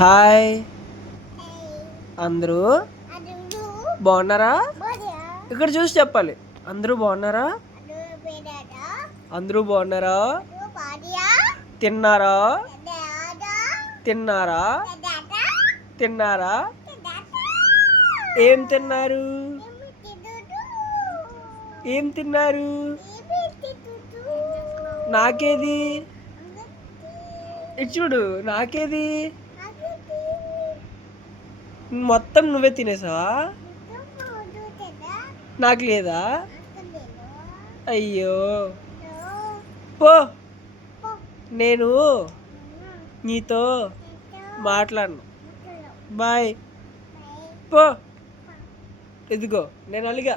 Hi అందరూ బాగున్నారా? ఇక్కడ చూసి చెప్పాలి. అందరూ బాగున్నారా? అందరూ బాగున్నారా? తిన్నారా? తిన్నారా? తిన్నారా? ఏం తిన్నారు? ఏం తిన్నారు? నాకేది? ఇటు చూడు, నాకేది? మొత్తం నువ్వే తినేసావా? నాకు లేదా? అయ్యో పో, నేను నీతో మాట్లాడను. బాయ్. పో. ఇదిగో నేను అలిగా.